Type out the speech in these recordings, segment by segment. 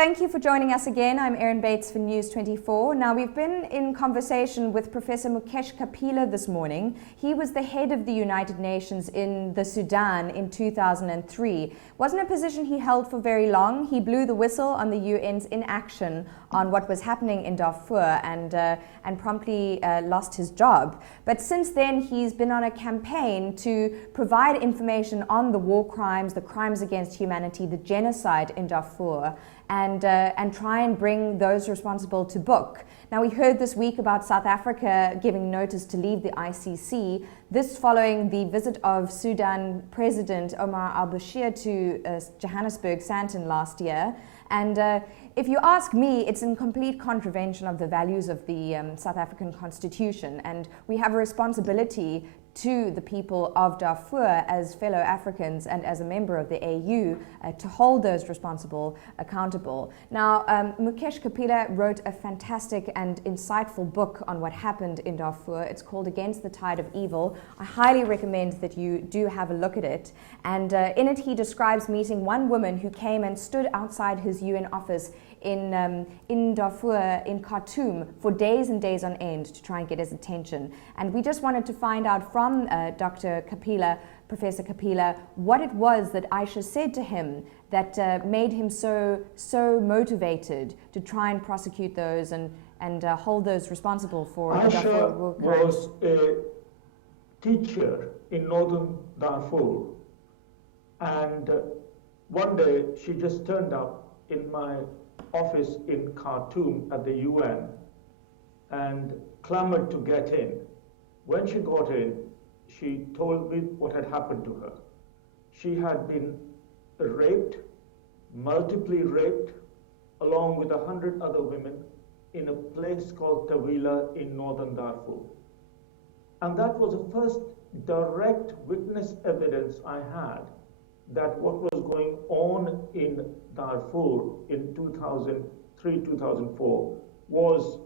Thank you for joining us again. I'm Erin Bates for News 24. Now, we've been in conversation with Professor Mukesh Kapila this morning. He was the head of the United Nations in the Sudan in 2003. Wasn't a position he held for very long. He blew the whistle on the UN's inaction on what was happening in Darfur and promptly lost his job. But since then, he's been on a campaign to provide information on the war crimes, the crimes against humanity, the genocide in Darfur, and try and bring those responsible to book. Now, we heard this week about South Africa giving notice to leave the ICC, this following the visit of Sudan President Omar al-Bashir to Johannesburg, Sandton last year. And if you ask me, it's in complete contravention of the values of the South African Constitution, and we have a responsibility to the people of Darfur as fellow Africans and as a member of the AU to hold those responsible accountable. Now, Mukesh Kapila wrote a fantastic and insightful book on what happened in Darfur. It's called Against the Tide of Evil. I highly recommend that you do have a look at it. And in it, he describes meeting one woman who came and stood outside his UN office in Darfur, in Khartoum, for days and days on end to try and get his attention. And we just wanted to find out from Dr. Kapila, Professor Kapila, what it was that Aisha said to him that made him so motivated to try and prosecute those and hold those responsible for the Darfur war crimes. Was a teacher in northern Darfur, and one day she just turned up in my office in Khartoum at the UN and clamored to get in. When she got in, she told me what had happened to her. She had been raped, multiply raped, along with 100 other women in a place called Tawila in northern Darfur. And that was the first direct witness evidence I had that what was going on in Darfur in 2003-2004 was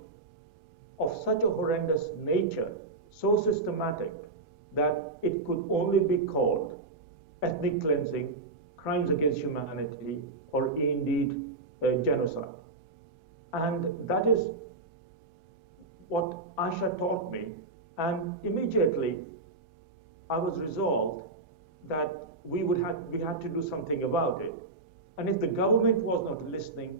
of such a horrendous nature, so systematic, that it could only be called ethnic cleansing, crimes against humanity, or indeed genocide. And that is what Aisha taught me. And immediately I was resolved that we had to do something about it. And if the government was not listening,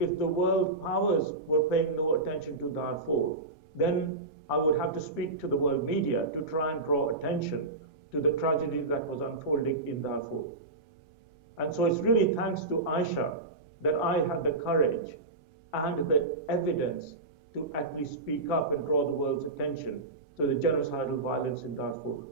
if the world powers were paying no attention to Darfur, then I would have to speak to the world media to try and draw attention to the tragedy that was unfolding in Darfur. And so it's really thanks to Aisha that I had the courage and the evidence to actually speak up and draw the world's attention to the genocidal violence in Darfur.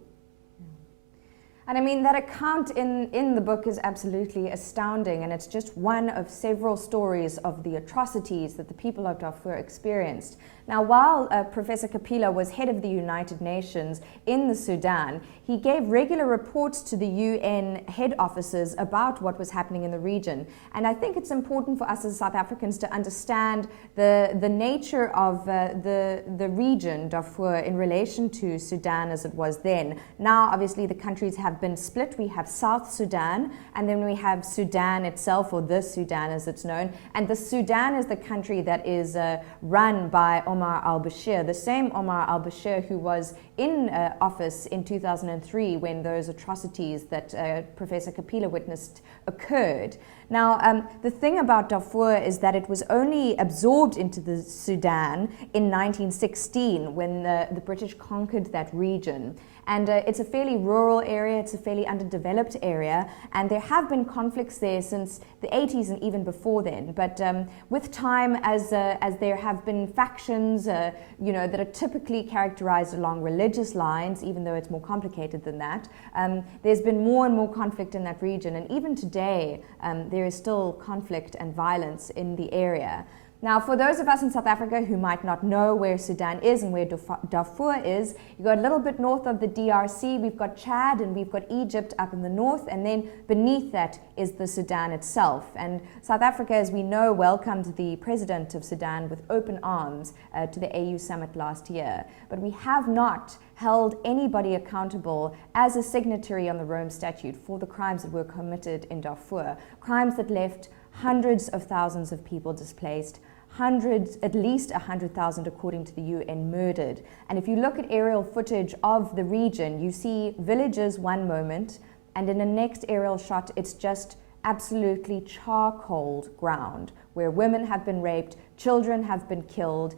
And I mean, that account in the book is absolutely astounding, and it's just one of several stories of the atrocities that the people of Darfur experienced. Now, while Professor Kapila was head of the United Nations in the Sudan, he gave regular reports to the UN head offices about what was happening in the region. And I think it's important for us as South Africans to understand the nature of the region, Darfur, in relation to Sudan as it was then. Now, obviously, the countries have been split. We have South Sudan, and then we have Sudan itself, or the Sudan as it's known. And the Sudan is the country that is run by Omar al-Bashir, the same Omar al-Bashir who was in office in 2003 when those atrocities that Professor Kapila witnessed occurred. Now, the thing about Darfur is that it was only absorbed into the Sudan in 1916 when the British conquered that region. And it's a fairly rural area, it's a fairly underdeveloped area, and there have been conflicts there since the 80s and even before then. But with time, as there have been factions, that are typically characterized along religious lines, even though it's more complicated than that, there's been more and more conflict in that region. And even today, there is still conflict and violence in the area. Now, for those of us in South Africa who might not know where Sudan is and where Darfur is, you go a little bit north of the DRC, we've got Chad and we've got Egypt up in the north, and then beneath that is the Sudan itself. And South Africa, as we know, welcomed the president of Sudan with open arms to the AU summit last year. But we have not held anybody accountable as a signatory on the Rome Statute for the crimes that were committed in Darfur, crimes that left hundreds of thousands of people displaced, hundreds, at least 100,000 according to the UN, murdered. And if you look at aerial footage of the region, you see villages one moment, and in the next aerial shot, it's just absolutely charcoal ground where women have been raped, children have been killed,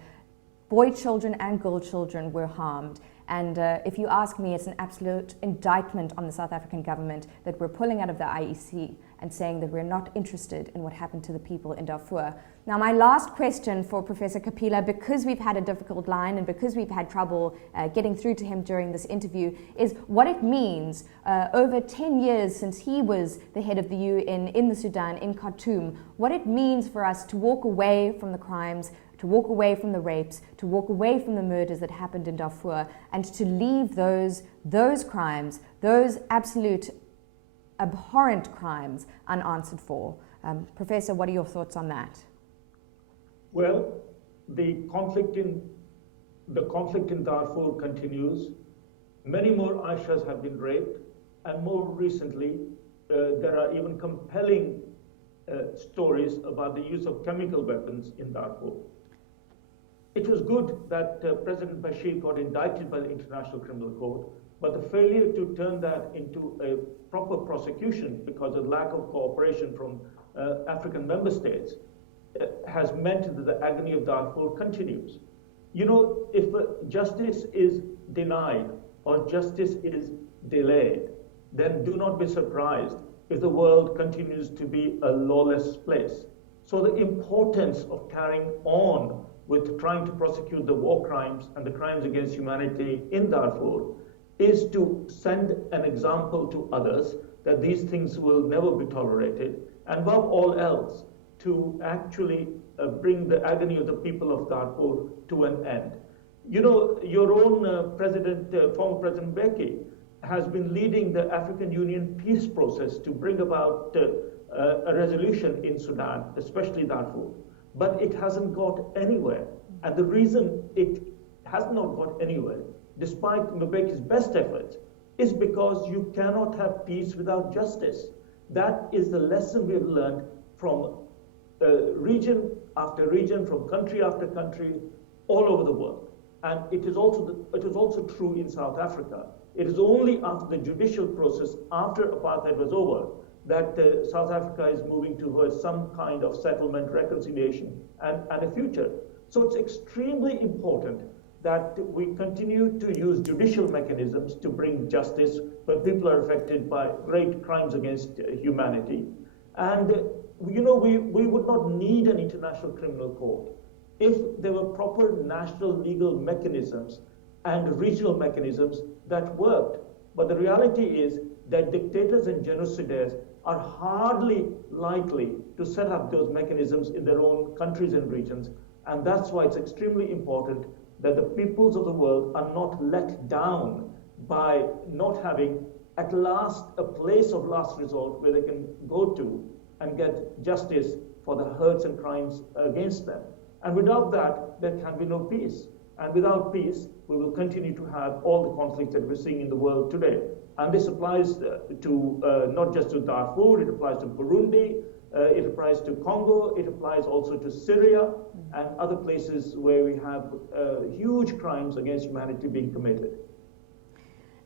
boy children and girl children were harmed. And if you ask me, it's an absolute indictment on the South African government that we're pulling out of the IEC and saying that we're not interested in what happened to the people in Darfur. Now, my last question for Professor Kapila, because we've had a difficult line and because we've had trouble getting through to him during this interview, is what it means over 10 years since he was the head of the UN in the Sudan, in Khartoum, what it means for us to walk away from the crimes, to walk away from the rapes, to walk away from the murders that happened in Darfur, and to leave those crimes, those absolute abhorrent crimes, unanswered for. Professor, what are your thoughts on that? Well, the conflict in Darfur continues. Many more Aishas have been raped, and more recently, there are even compelling stories about the use of chemical weapons in Darfur. It was good that President Bashir got indicted by the International Criminal Court, but the failure to turn that into a proper prosecution because of lack of cooperation from African member states has meant that the agony of Darfur continues. You know, if justice is denied or justice is delayed, then do not be surprised if the world continues to be a lawless place. So the importance of carrying on with trying to prosecute the war crimes and the crimes against humanity in Darfur is to send an example to others that these things will never be tolerated, and above all else, to actually bring the agony of the people of Darfur to an end. You know, your own former President Mbeki, has been leading the African Union peace process to bring about a resolution in Sudan, especially Darfur. But it hasn't got anywhere. And the reason it has not got anywhere, despite Mbeki's best efforts, is because you cannot have peace without justice. That is the lesson we've learned from region after region, from country after country, all over the world. And it is also true in South Africa. It is only after the judicial process, after apartheid was over, that South Africa is moving towards some kind of settlement, reconciliation, and a future. So it's extremely important that we continue to use judicial mechanisms to bring justice when people are affected by great crimes against humanity. And you know, we would not need an international criminal court if there were proper national legal mechanisms and regional mechanisms that worked. But the reality is that dictators and genocidaires are hardly likely to set up those mechanisms in their own countries and regions. And that's why it's extremely important that the peoples of the world are not let down by not having at last a place of last resort where they can go to and get justice for the hurts and crimes against them. And without that, there can be no peace. And without peace, we will continue to have all the conflicts that we're seeing in the world today. And this applies to not just to Darfur, it applies to Burundi, it applies to Congo, it applies also to Syria and other places where we have huge crimes against humanity being committed.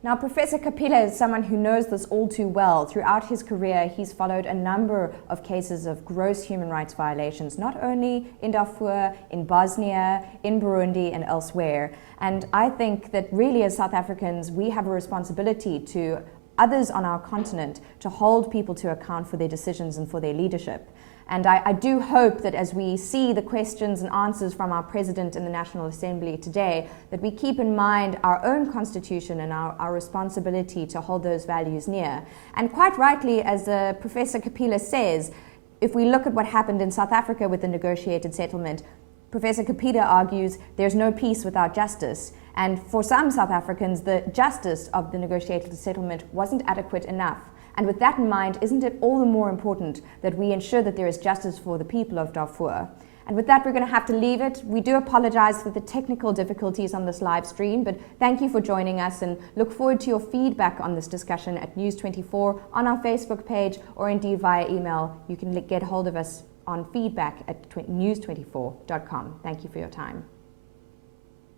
Now, Professor Kapila is someone who knows this all too well. Throughout his career, he's followed a number of cases of gross human rights violations, not only in Darfur, in Bosnia, in Burundi, and elsewhere. And I think that really, as South Africans, we have a responsibility to others on our continent to hold people to account for their decisions and for their leadership. And I do hope that as we see the questions and answers from our President in the National Assembly today, that we keep in mind our own constitution and our responsibility to hold those values near. And quite rightly, as Professor Kapila says, if we look at what happened in South Africa with the negotiated settlement, Professor Kapila argues there's no peace without justice. And for some South Africans, the justice of the negotiated settlement wasn't adequate enough. And with that in mind, isn't it all the more important that we ensure that there is justice for the people of Darfur? And with that, we're going to have to leave it. We do apologize for the technical difficulties on this live stream, but thank you for joining us and look forward to your feedback on this discussion at News24, on our Facebook page, or indeed via email. You can get hold of us on feedback at news24.com. Thank you for your time.